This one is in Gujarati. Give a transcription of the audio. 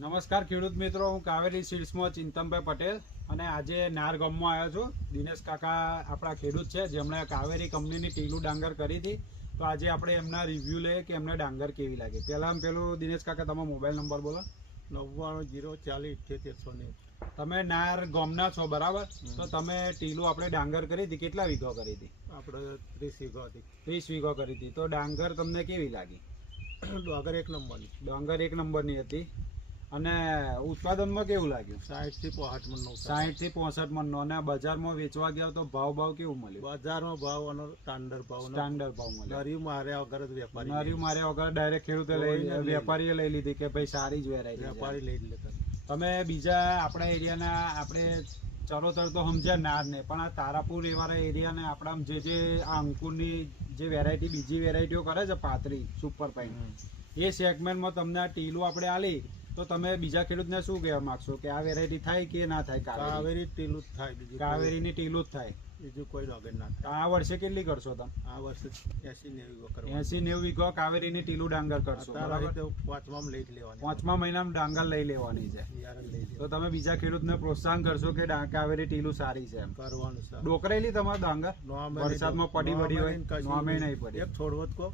નમસ્કાર ખેડૂત મિત્રો, હું કાવેરી સીડ્સમાં ચિંતનભાઈ પટેલ અને આજે નાર ગામમાં આવ્યો છું. દિનેશ કાકા આપણા ખેડૂત છે જેમણે કાવેરી કંપનીની ટીલું ડાંગર કરી હતી. તો આજે આપણે એમના રિવ્યૂ લઈએ કે એમને ડાંગર કેવી લાગી. પહેલાં પેલું દિનેશ કાકા તમારો મોબાઈલ નંબર બોલો. 99 તમે નાર ગામના છો બરાબર? તો તમે ટીલું આપણે ડાંગર કરી હતી, કેટલા વીઘો કરી હતી? આપણે 30 વીઘા હતી. 30 વીઘો કરી હતી. તો ડાંગર તમને કેવી લાગી? ડાંગર એક નંબરની. ડાંગર એક નંબરની હતી. અને ઉત્પાદનમાં કેવું લાગ્યું? 60 થી 65 મણનો. 60 થી 65 મણનો. અને બજારમાં વેચવા ગયા તો ભાવ કેવું મળ્યું? બજારમાં ભાવ અને સ્ટાન્ડર્ડ ભાવ મળ્યો. નરી માર્યા વગર જ વેપારી નર્યું માર્યા વગર ડાયરેક્ટ ખેડૂતે વેપારીએ લઈ લીધી કે ભાઈ સારી જ વેરાયટી. વેપારી લઈ લેતા. તમે બીજા આપણા એરિયાના આપણે ચરોતર તો સમજ્યા નાર ને, પણ આ તારાપુર એવાળા એરિયાને આપણા જે આ અંકુરની જે વેરાયટી બીજી વેરાયટીઓ કરે છે પાતળી સુપર પાઇન, એ સેગમેન્ટમાં તમને આ ટીલું આપણે આલી તો તમે બીજા ખેડૂતને શું કહેવા માંગશો કે આ વેરાયટી થાય કે ના થાય? કાવેરી ટીલું જ થાય. બીજું કાવેરીની ટીલું જ થાય, બીજું કોઈ રોગન ના થાય. આ વર્ષે કેટલી કરશો તમે? આ વર્ષે 80-90 વખત 80-90 વીઘો કાવેરીની ટીલું ડાંગર કરશો બરાબર? પાંચમા લઈ જ લેવાની. 5મા મહિનામાં ડાંગર લઈ લેવાની છે. તો તમે બીજા ખેડૂતને પ્રોત્સાહન કરશો કે કાવેરી ટીલું સારી છે એમ કરવાનું છે. ડોકરેલી તમારે ડાંગર વરસાદમાં પડી હોય નોમે નહીં પડી. એક છોડવત કો